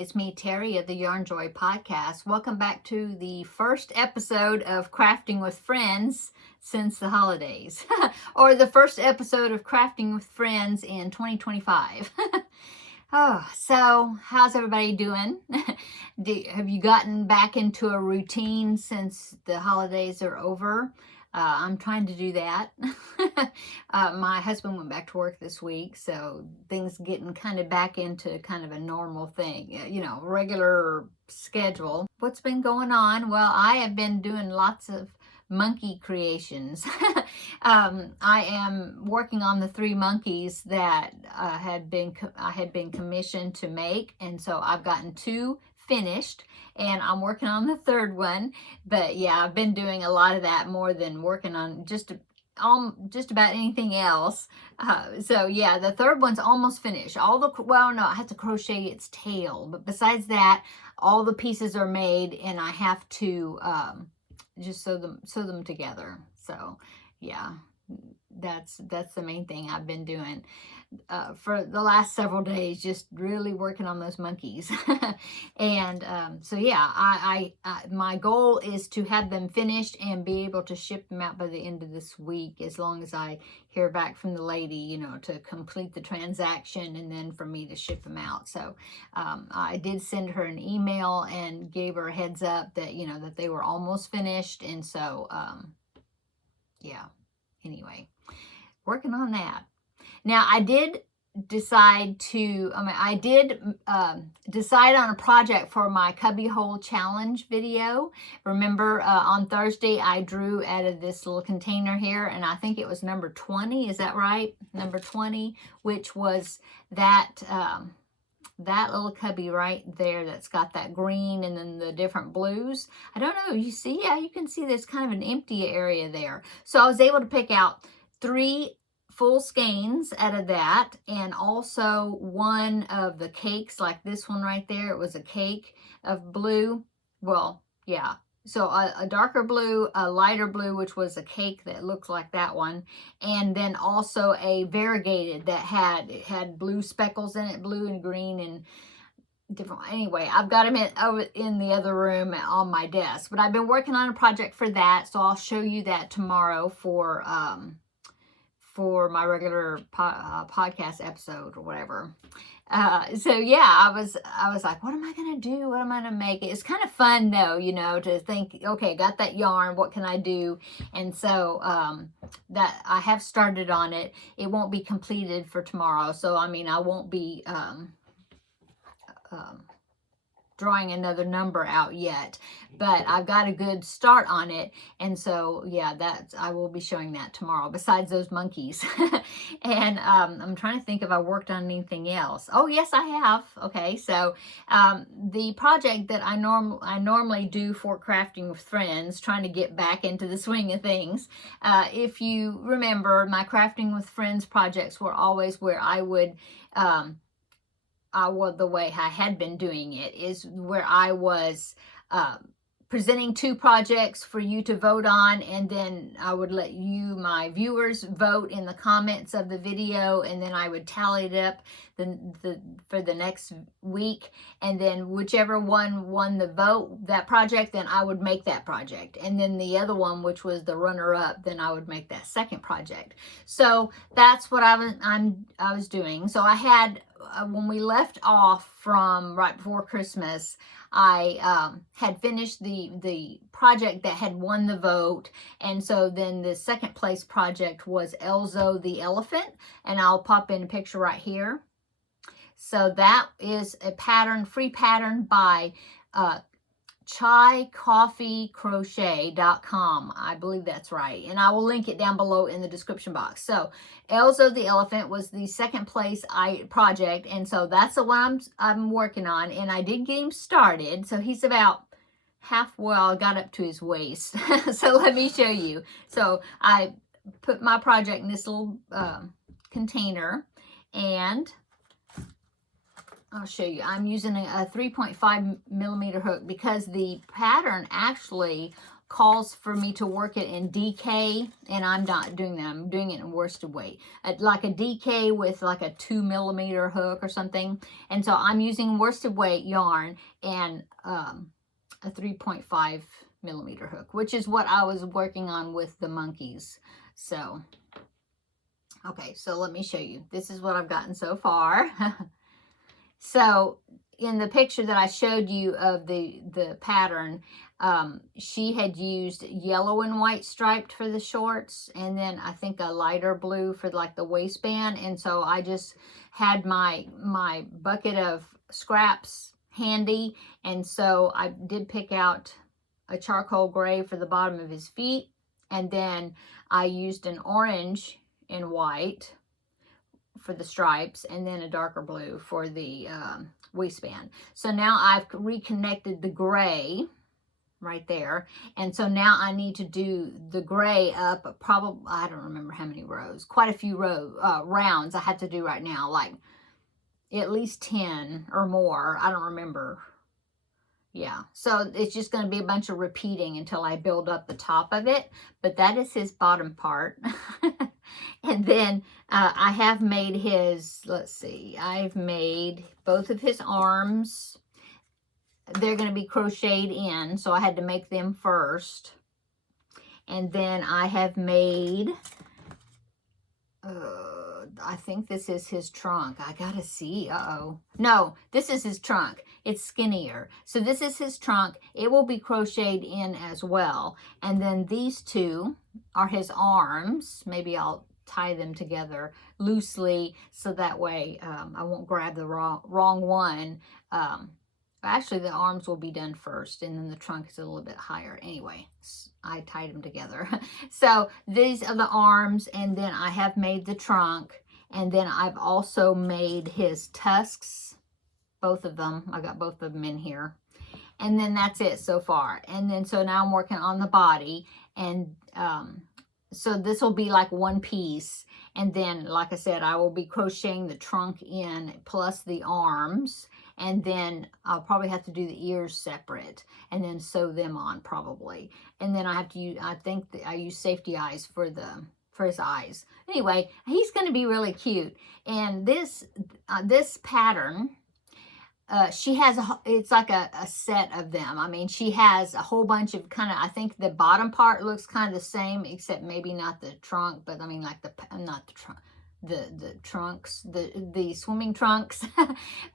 It's me, Terry of the Yarn Joy podcast. Welcome back to the first episode of Crafting with Friends since the holidays, or the first episode of Crafting with Friends in 2025. So how's everybody doing? Have you gotten back into a routine since the holidays are over? I'm trying to do that. My husband went back to work this week, so things getting kind of back into kind of a normal thing, regular schedule. What's been going on? Well, I have been doing lots of monkey creations. I am working on the 3 monkeys that I had been commissioned to make, and so I've gotten 2 finished, and I'm working on the 3rd one. But yeah, I've been doing a lot of that more than working on just about anything else. So yeah, the 3rd one's almost finished. I have to crochet its tail, but besides that, all the pieces are made, and I have to just sew them together. So yeah, that's the main thing I've been doing for the last several days, just really working on those monkeys. And so yeah, I my goal is to have them finished and be able to ship them out by the end of this week, as long as I hear back from the lady, to complete the transaction, and then for me to ship them out. So I did send her an email and gave her a heads up that that they were almost finished. And so yeah, anyway, working on that. Now, I did decide on a project for my Cubby Hole Challenge video. Remember, on Thursday, I drew out of this little container here, and I think it was number 20. Is that right? Number 20, which was that little cubby right there that's got that green and then the different blues. I don't know. You see? Yeah, you can see there's kind of an empty area there. So I was able to pick out 3 full skeins out of that, and also one of the cakes, like this one right there. It was a cake of blue. Well, yeah. So a darker blue, a lighter blue, which was a cake that looks like that one, and then also a variegated that had blue speckles in it, blue and green and different. Anyway, I've got them in the other room on my desk, but I've been working on a project for that, so I'll show you that tomorrow for my regular podcast episode or whatever. So yeah, I was like, what am I gonna do? What am I gonna make? It's kind of fun though, to think, okay, got that yarn, what can I do? And so that I have started on it. It won't be completed for tomorrow, so I won't be drawing another number out yet, but I've got a good start on it. And so yeah, I will be showing that tomorrow, besides those monkeys. And I'm trying to think if I worked on anything else. Oh yes, I have. Okay, so the project that I normally do for Crafting with Friends, trying to get back into the swing of things. If you remember, my Crafting with Friends projects were always where I would the way I had been doing it is where I was presenting 2 projects for you to vote on, and then I would let you, my viewers, vote in the comments of the video, and then I would tally it up for the next week, and then whichever one won the vote, that project, then I would make that project, and then the other one, which was the runner-up, then I would make that second project. So that's what I was doing. So I had, when we left off from right before Christmas, I had finished the project that had won the vote, and so then the second place project was Elzo the elephant, and I'll pop in a picture right here. So that is a free pattern by chaicoffeecrochet.com. I believe that's right. And I will link it down below in the description box. So Elzo the elephant was the second place project. And so that's the one I'm working on. And I did get him started. So he's about got up to his waist. So let me show you. So I put my project in this little container, and I'll show you. I'm using a 3.5 millimeter hook because the pattern actually calls for me to work it in DK, and I'm not doing that. I'm doing it in worsted weight, like a DK with like a 2mm hook or something. And so I'm using worsted weight yarn and a 3.5mm hook, which is what I was working on with the monkeys. So, okay, so let me show you. This is what I've gotten so far. So in the picture that I showed you of the pattern, she had used yellow and white striped for the shorts, and then I think a lighter blue for like the waistband. And so I just had my bucket of scraps handy, and so I did pick out a charcoal gray for the bottom of his feet, and then I used an orange and white for the stripes, and then a darker blue for the waistband. So now I've reconnected the gray right there, and so now I need to do the gray up probably, I don't remember how many rows, quite a few rounds I have to do right now, like at least 10 or more, I don't remember. Yeah, so it's just going to be a bunch of repeating until I build up the top of it, but that is his bottom part. And then I have made his, let's see, I've made both of his arms. They're going to be crocheted in, so I had to make them first. And then I have made, I think this is his trunk. I gotta see. No, this is his trunk. It's skinnier. So this is his trunk. It will be crocheted in as well. And then these two are his arms. Maybe I'll tie them together loosely so that way I won't grab the wrong one. Actually, the arms will be done first, and then the trunk is a little bit higher. Anyway, I tied them together. So these are the arms, and then I have made the trunk, and then I've also made his tusks, both of them. I got both of them in here. And then that's it so far. And then so now I'm working on the body, and so this will be like one piece. And then, like I said, I will be crocheting the trunk in plus the arms. And then I'll probably have to do the ears separate and then sew them on probably. And then I have to use, I think I use safety eyes for his eyes. Anyway, he's going to be really cute. And this pattern, she has, it's like a set of them. I mean, she has a whole bunch of kind of, I think the bottom part looks kind of the same, except maybe not the trunk, but I mean like not the trunk. The trunks, the swimming trunks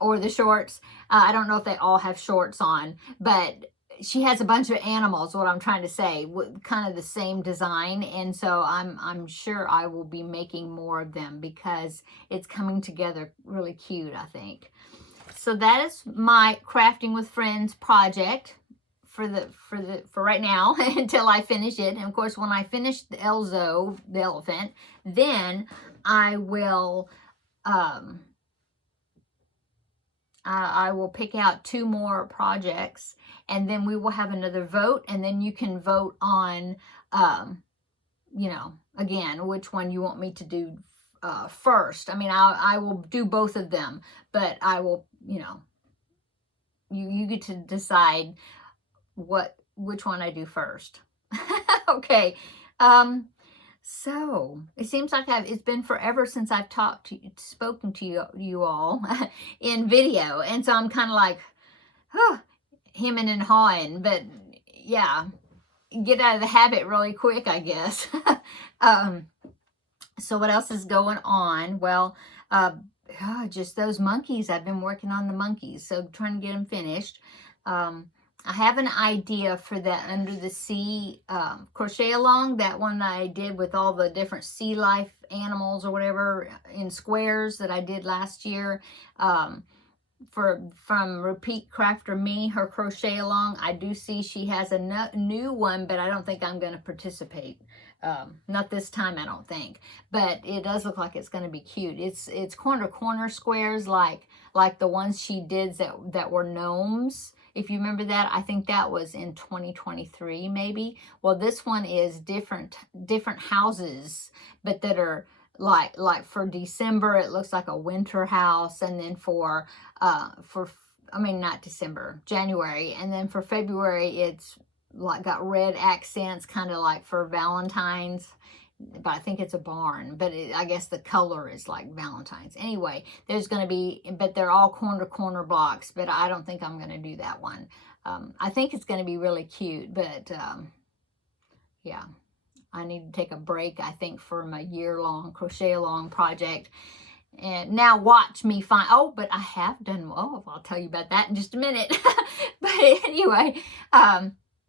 or the shorts. I don't know if they all have shorts on, but she has a bunch of animals, what I'm trying to say, with kind of the same design. And so I'm sure I will be making more of them because it's coming together really cute, I think. So that is my Crafting with Friends project for right now until I finish it. And of course, when I finish the Elzo, the elephant, then I will I will pick out 2 more projects, and then we will have another vote, and then you can vote on you know, again, which one you want me to do first. I mean, I will do both of them, but I will, you know, you get to decide which one I do first. Okay. So it seems like it's been forever since I've spoken to you all in video. And so I'm kind of like, hemming and hawing, but yeah, get out of the habit really quick, I guess. So what else is going on? Well, just those monkeys. I've been working on the monkeys, so trying to get them finished. I have an idea for that under the sea crochet along, that one that I did with all the different sea life animals or whatever in squares that I did last year. From Repeat Crafter Me, her crochet along. I do see she has a new one, but I don't think I'm going to participate. Not this time, I don't think. But it does look like it's going to be cute. It's corner squares like the ones she did that were gnomes. If you remember that, I think that was in 2023 maybe. Well, this one is different houses, but that are like for December, it looks like a winter house, and then I mean, not December, January, and then for February, it's like got red accents, kind of like for Valentine's. But I think it's a barn, but I guess the color is like Valentine's. Anyway, there's going to be, but they're all corner to corner blocks, but I don't think I'm going to do that one. I think it's going to be really cute, but yeah, I need to take a break, I think, from a year-long, crochet-along project. And now watch me find, oh, but I have done, oh, I'll tell you about that in just a minute. But anyway,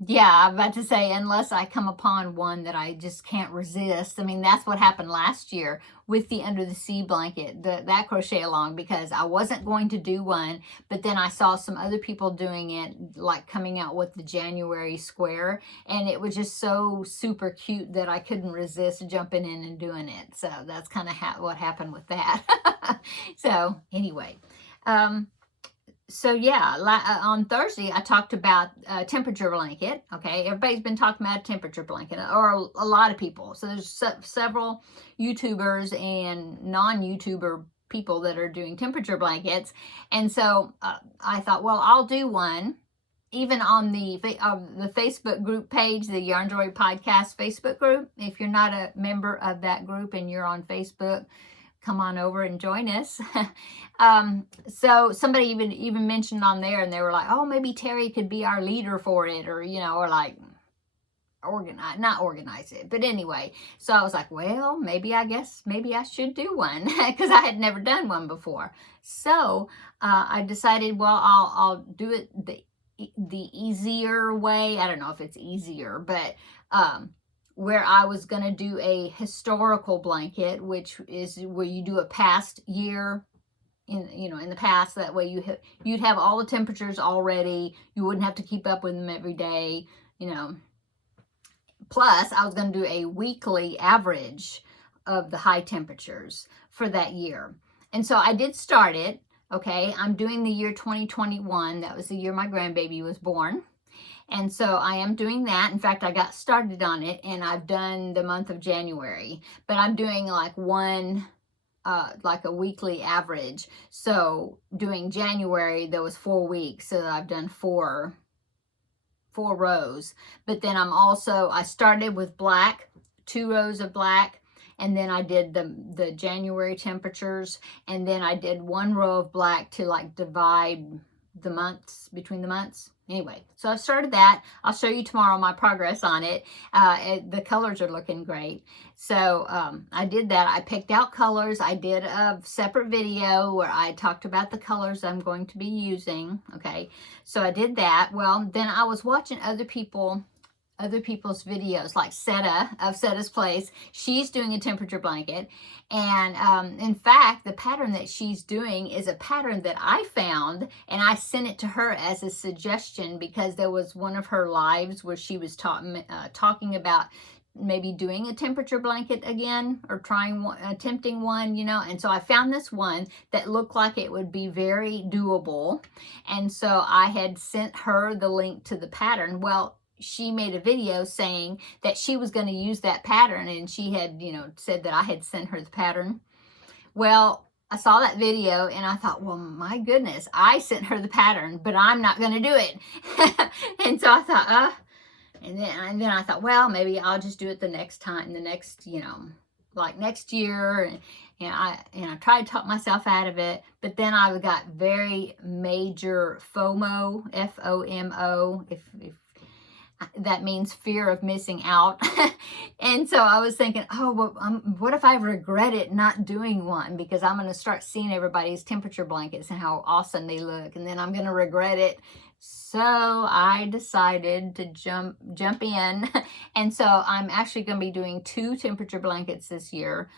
yeah, I'm about to say, unless I come upon one that I just can't resist. I mean, that's what happened last year with the Under the Sea blanket, that crochet along, because I wasn't going to do one, but then I saw some other people doing it, like coming out with the January square, and it was just so super cute that I couldn't resist jumping in and doing it. So that's kind of what happened with that. So anyway, so yeah, on Thursday, I talked about a temperature blanket. Okay, everybody's been talking about a temperature blanket, or a lot of people. So there's several YouTubers and non-YouTuber people that are doing temperature blankets. And so I thought, well, I'll do one. Even on the Facebook group page, the Yarn Joy Podcast Facebook group. If you're not a member of that group and you're on Facebook, come on over and join us. So somebody even mentioned on there, and they were like, oh, maybe Terri could be our leader for it, or, you know, or like not organize it. But anyway, so I was like, well, maybe I should do one, because I had never done one before. So I decided, well, I'll do it the easier way. I don't know if it's easier, but where I was going to do a historical blanket, which is where you do a past year in the past. That way you'd have all the temperatures already. You wouldn't have to keep up with them every day, you know. Plus, I was going to do a weekly average of the high temperatures for that year. And so I did start it. Okay, I'm doing the year 2021. That was the year my grandbaby was born. And so I am doing that. In fact, I got started on it, and I've done the month of January. But I'm doing like like a weekly average. So doing January, there was 4 weeks. So I've done four rows. But then I started with black, 2 rows of black. And then I did the January temperatures. And then I did 1 row of black to like divide the months, between the months. Anyway, so I started that. I'll show you tomorrow my progress on it. The colors are looking great. So I did that. I picked out colors. I did a separate video where I talked about the colors I'm going to be using. Okay, so I did that. Well, then I was watching other people's videos, like Seta of Seta's Place. She's doing a temperature blanket, and in fact, the pattern that she's doing is a pattern that I found, and I sent it to her as a suggestion, because there was one of her lives where she was talking about maybe doing a temperature blanket again, or attempting one, you know. And so I found this one that looked like it would be very doable, and so I had sent her the link to the pattern. Well, she made a video saying that she was going to use that pattern, and she had, you know, said that I had sent her the pattern. Well, I saw that video, and I thought, well, my goodness, I sent her the pattern, but I'm not going to do it. And so I thought, and then I thought, well, maybe I'll just do it the next time, you know, like next year. And I tried to talk myself out of it, but then I got very major FOMO, F-O-M-O, if that means fear of missing out. And so I was thinking, oh, well, what if I regret it not doing one? Because I'm going to start seeing everybody's temperature blankets and how awesome they look, and then I'm going to regret it. So I decided to jump in. And so I'm actually going to be doing 2 temperature blankets this year.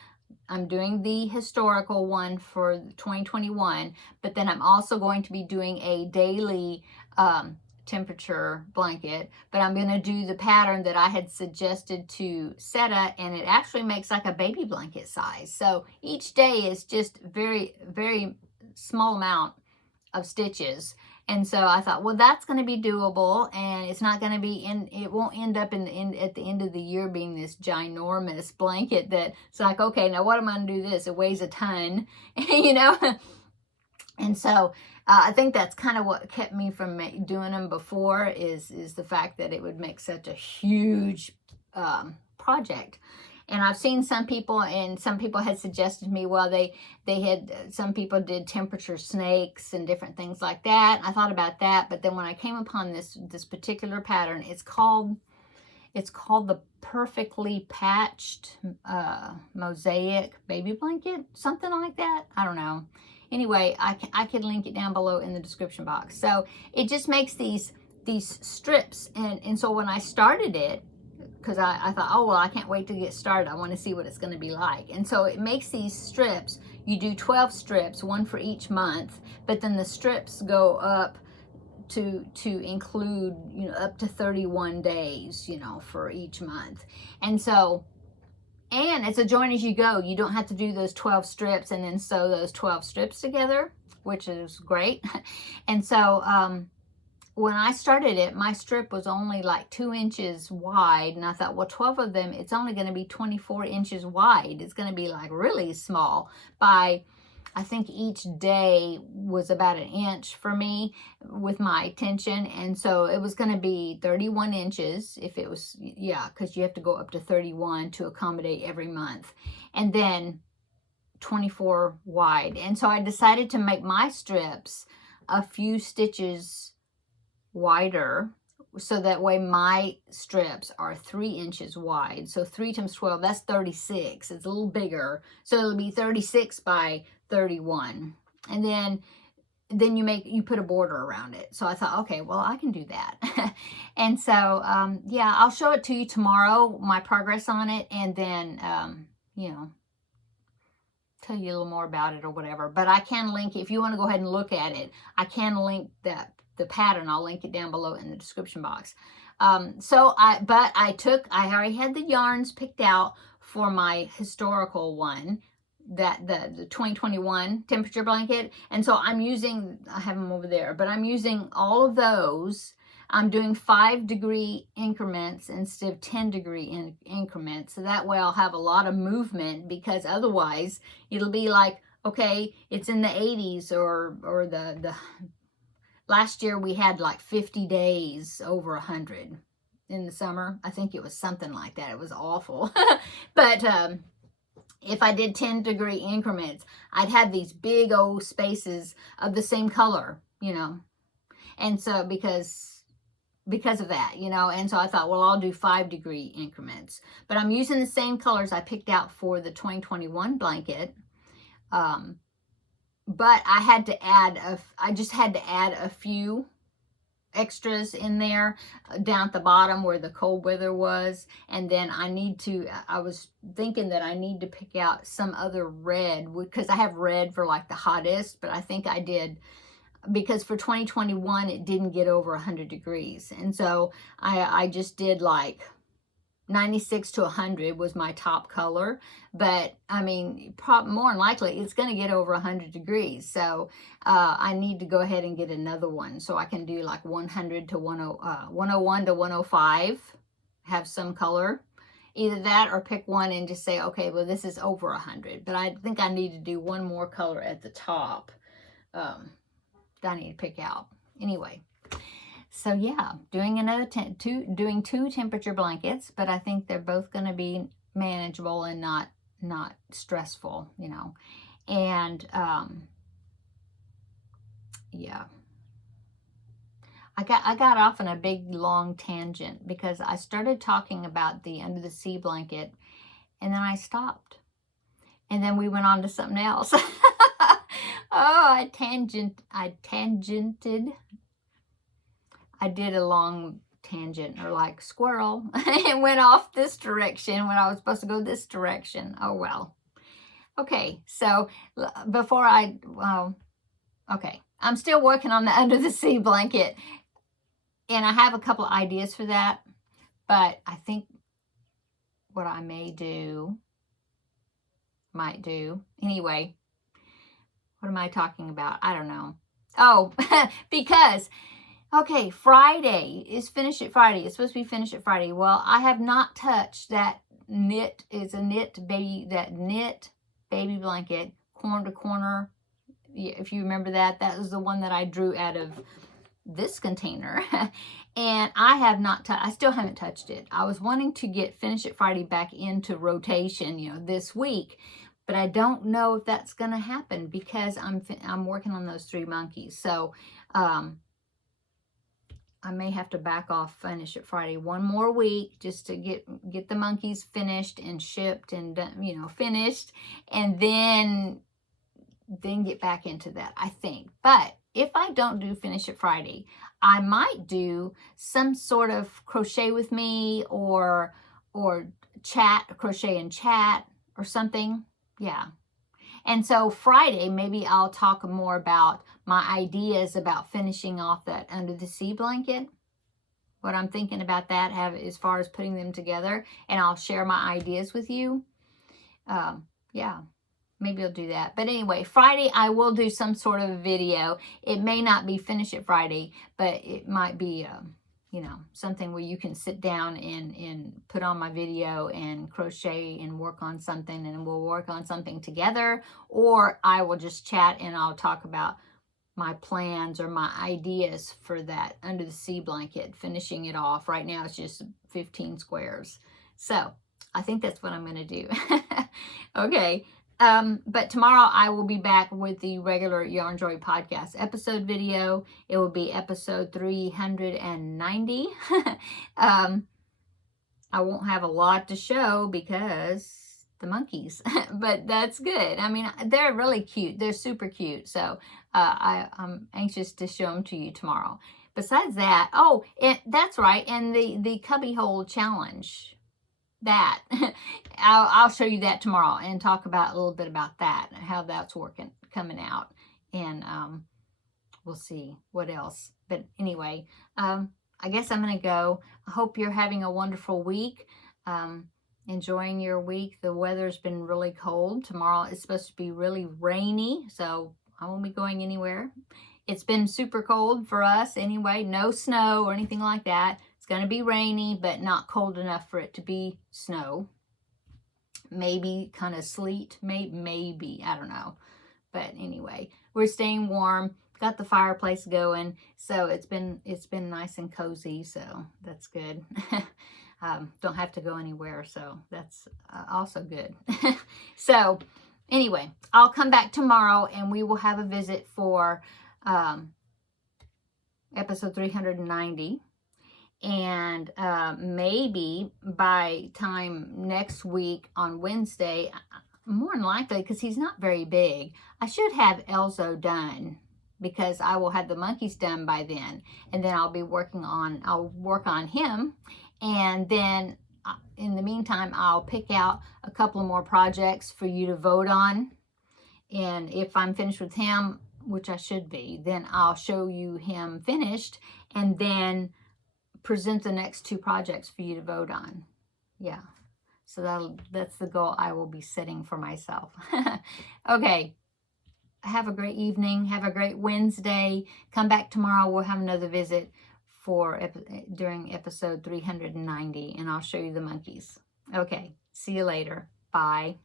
I'm doing the historical one for 2021, but then I'm also going to be doing a daily temperature blanket, but I'm going to do the pattern that I had suggested to Seta, and it actually makes like a baby blanket size. So each day is just very, very small amount of stitches. And so I thought, well, that's going to be doable, and it's not going to be it won't end up at the end of the year being this ginormous blanket that it's like, okay, now what am I going to do this? It weighs a ton, you know? And so I think that's kind of what kept me from doing them before is the fact that it would make such a huge project. And I've seen some people, and some people had suggested to me, well, they had, some people did temperature snakes and different things like that. I thought about that, but then when I came upon this particular pattern, it's called the Perfectly Patched Mosaic Baby Blanket, something like that. I don't know. Anyway, I could link it down below in the description box. So it just makes these strips, and so when I started it, because I thought, oh, well, I can't wait to get started. I want to see what it's going to be like. And so it makes these strips. You do 12 strips, one for each month, but then the strips go up to include, you know, up to 31 days, you know, for each month. And so, and it's a join as you go. You don't have to do those 12 strips and then sew those 12 strips together, which is great. And so, when I started it, my strip was only like 2 inches wide. And I thought, well, 12 of them, it's only going to be 24 inches wide. It's going to be like really small. By, I think each day was about 1 inch for me with my tension. And so it was going to be 31 inches if it was, yeah, because you have to go up to 31 to accommodate every month. And then 24 wide. And so I decided to make my strips a few stitches wider, so that way my strips are 3 inches wide. So 3 times 12, that's 36. It's a little bigger. So it'll be 36 by 31. And then you put a border around it. So I thought, okay, well, I can do that. And so, yeah, I'll show it to you tomorrow, my progress on it, and then, you know, tell you a little more about it or whatever. But I can link, if you want to go ahead and look at it, I can link the pattern. I'll link it down below in the description box. I already had the yarns picked out for my historical one, that the 2021 temperature blanket. And so I have them over there, but I'm using all of those. I'm doing 5-degree increments instead of 10-degree increments. So that way I'll have a lot of movement, because otherwise it'll be like, okay, it's in the 80s or the last year we had like 50 days over 100 in the summer. I think it was something like that. It was awful. But if I did 10-degree increments, I'd have these big old spaces of the same color, you know. And so because of that, you know, and so I thought, well, I'll do 5-degree increments. But I'm using the same colors I picked out for the 2021 blanket. But I just had to add a few extras in there down at the bottom where the cold weather was. And then I was thinking that I need to pick out some other red, because I have red for like the hottest, but I think I did, because for 2021 it didn't get over 100 degrees. And so I just did like 96 to 100 was my top color, but I mean, more than likely it's going to get over 100 degrees. So I need to go ahead and get another one, so I can do like 100 to 101 to 105, have some color. Either that or pick one and just say, okay, well, this is over 100. But I think I need to do one more color at the top that I need to pick out. Anyway. So yeah, doing doing 2 temperature blankets, but I think they're both going to be manageable and not stressful, you know. And yeah, I got off on a big long tangent because I started talking about the under the sea blanket, and then I stopped, and then we went on to something else. Oh, I tangented. I did a long tangent, or like squirrel. It went off this direction when I was supposed to go this direction. Oh, well. Okay, so okay. I'm still working on the under the sea blanket. And I have a couple of ideas for that. But I think what I might do. Anyway, what am I talking about? I don't know. Oh, because... Okay, Friday is Finish It Friday. It's supposed to be Finish It Friday. Well, I have not touched that knit baby blanket, corner to corner. if you remember that, that was the one that I drew out of this container. And I have not I still haven't touched it. I was wanting to get Finish It Friday back into rotation, you know, this week, but I don't know if that's going to happen because I'm working on those 3 monkeys. So I may have to back off Finish It Friday one more week just to get the monkeys finished and shipped and done, you know, finished, and then get back into that, I think. But if I don't do Finish It Friday, I might do some sort of crochet with me or chat, crochet and chat or something. Yeah. And so Friday, maybe I'll talk more about my ideas about finishing off that Under the Sea blanket, what I'm thinking about that, as far as putting them together, and I'll share my ideas with you. Yeah, maybe I'll do that. But anyway, Friday I will do some sort of video. It may not be Finish It Friday, but it might be you know, something where you can sit down and put on my video and crochet and work on something, and we'll work on something together, or I will just chat and I'll talk about my plans or my ideas for that Under the Sea blanket, finishing it off. Right now it's just 15 squares. So I think that's what I'm going to do. Okay. But tomorrow I will be back with the regular Yarn Joy podcast episode video. It will be episode 390. I won't have a lot to show because the monkeys, but that's good. I mean, they're really cute. They're super cute. So I'm anxious to show them to you tomorrow. Besides that, oh, that's right. And the cubby hole challenge, that I'll show you that tomorrow and talk about a little bit about that, how that's coming out, and we'll see what else. But anyway, I guess I'm gonna go. I hope you're having a wonderful week, enjoying your week. The weather's been really cold. Tomorrow is supposed to be really rainy, so I won't be going anywhere. It's been super cold for us anyway. No snow or anything like that. Going to be rainy, but not cold enough for it to be snow. Maybe kind of sleet, maybe, I don't know. But anyway, we're staying warm. Got the fireplace going, so it's been nice and cozy, so that's good. Don't have to go anywhere, so that's also good. So anyway, I'll come back tomorrow and we will have a visit for episode 390. And maybe by time next week on Wednesday, more than likely, because he's not very big, I should have Elzo done, because I will have the monkeys done by then. And then I'll work on him. And then in the meantime, I'll pick out a couple of more projects for you to vote on. And if I'm finished with him, which I should be, then I'll show you him finished, and then present the next 2 projects for you to vote on. Yeah, so that's the goal I will be setting for myself. Okay, have a great evening. Have a great Wednesday. Come back tomorrow. We'll have another visit during episode 390, and I'll show you the monkeys. Okay, see you later. Bye.